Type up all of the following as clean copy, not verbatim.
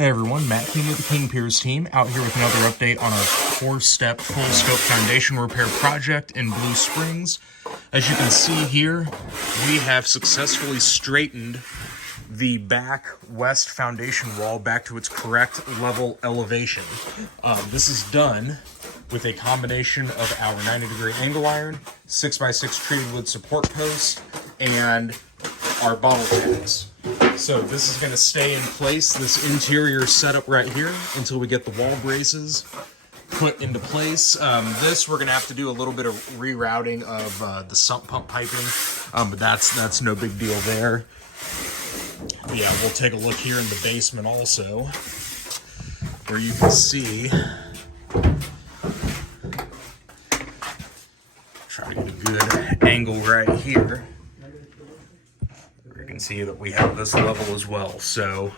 Hey everyone, Matt King of the King Piers team, out here with another update on our 4-step full scope foundation repair project in Blue Springs. As you can see here, we have successfully straightened the back west foundation wall back to its correct level elevation. This is done with a combination of our 90-degree angle iron, 6x6 treated wood support posts, and our bottle jacks. So this is going to stay in place, this interior setup right here, until we get the wall braces put into place. This we're going to have to do a little bit of rerouting of the sump pump piping, but that's no big deal there. Yeah, we'll take a look here in the basement also, where you can see, try to get a good angle right here. You can see that we have this level as well. So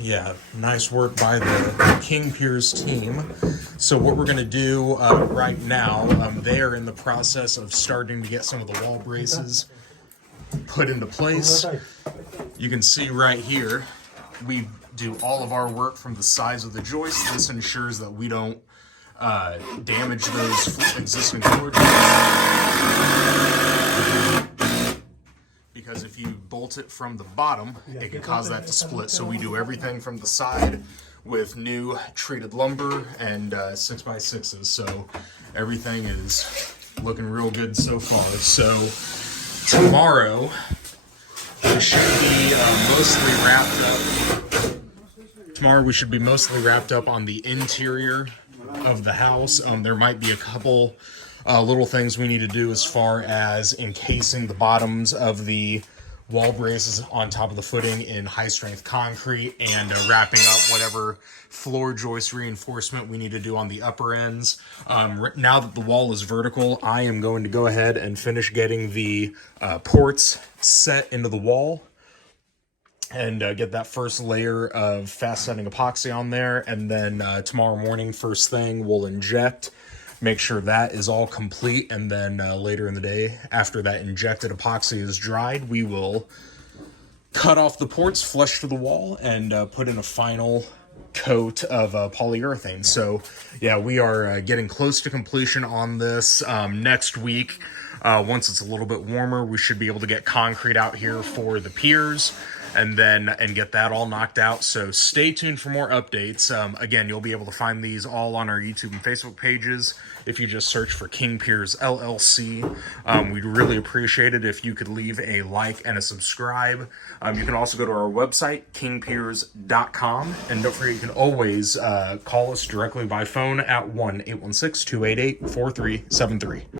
yeah, nice work by the King Piers team. So what we're going to do right now, they are in the process of starting to get some of the wall braces put into place. You can see right here, we do all of our work from the sides of the joist. This ensures that we don't damage those existing floor joists, because if you bolt it from the bottom, it can cause that to split. So we do everything from the side with new treated lumber and 6x6s. So everything is looking real good so far. So tomorrow we should be mostly wrapped up. Tomorrow we should be mostly wrapped up on the interior of the house. There might be a couple little things we need to do as far as encasing the bottoms of the wall braces on top of the footing in high strength concrete, and wrapping up whatever floor joist reinforcement we need to do on the upper ends. Now that the wall is vertical, I am going to go ahead and finish getting the ports set into the wall and get that first layer of fast setting epoxy on there. And then tomorrow morning, first thing, we'll inject, make sure that is all complete, and then later in the day, after that injected epoxy is dried, we will cut off the ports flush to the wall and put in a final coat of polyurethane. So yeah, we are getting close to completion on this. Next week, once it's a little bit warmer, we should be able to get concrete out here for the piers and get that all knocked out. So stay tuned for more updates. Again, you'll be able to find these all on our YouTube and Facebook pages if you just search for King Piers LLC. We'd really appreciate it if you could leave a like and a subscribe. You can also go to our website, kingpiers.com, and don't forget you can always call us directly by phone at 1-816-288-4373.